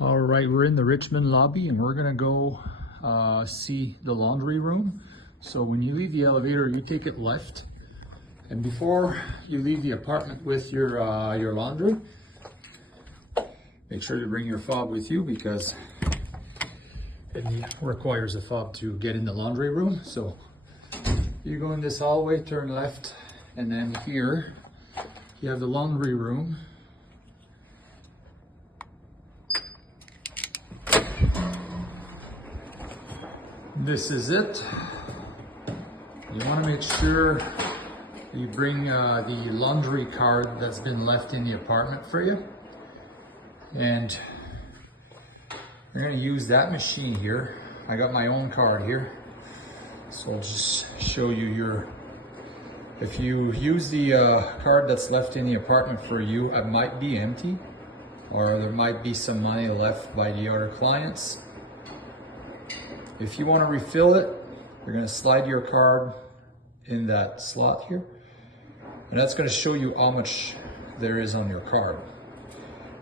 All right, we're in the Richmond lobby and we're gonna go see the laundry room. So when you leave the elevator, you take it left. And before you leave the apartment with your laundry, make sure to bring your fob with you because it requires a fob to get in the laundry room. So you go in this hallway, turn left, and then here you have the laundry room. This is it. You want to make sure you bring the laundry card that's been left in the apartment for you. And we're going to use that machine here. I got my own card here. So I'll just show you if you use the card that's left in the apartment for you, it might be empty or there might be some money left by the other clients. If you want to refill it, you're going to slide your card in that slot here, and that's going to show you how much there is on your card.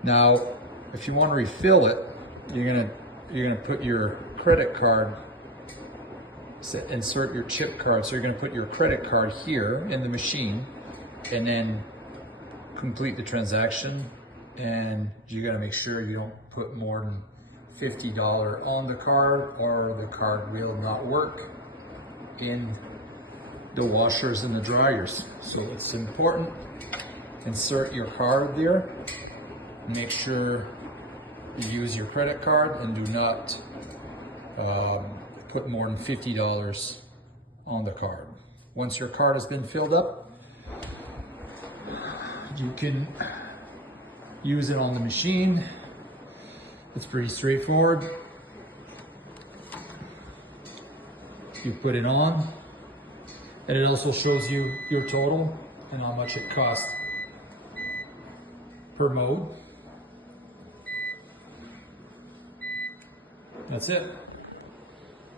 Now, if you want to refill it, you're going to put your credit card, insert your chip card. So you're going to put your credit card here in the machine, and then complete the transaction. And you got to make sure you don't put more than $50 on the card, or the card will not work in the washers and the dryers. So it's important. Insert your card there. Make sure you use your credit card and do not put more than $50 on the card. Once your card has been filled up, you can use it on the machine. It's pretty straightforward. You put it on, and it also shows you your total and how much it costs per mode. That's it.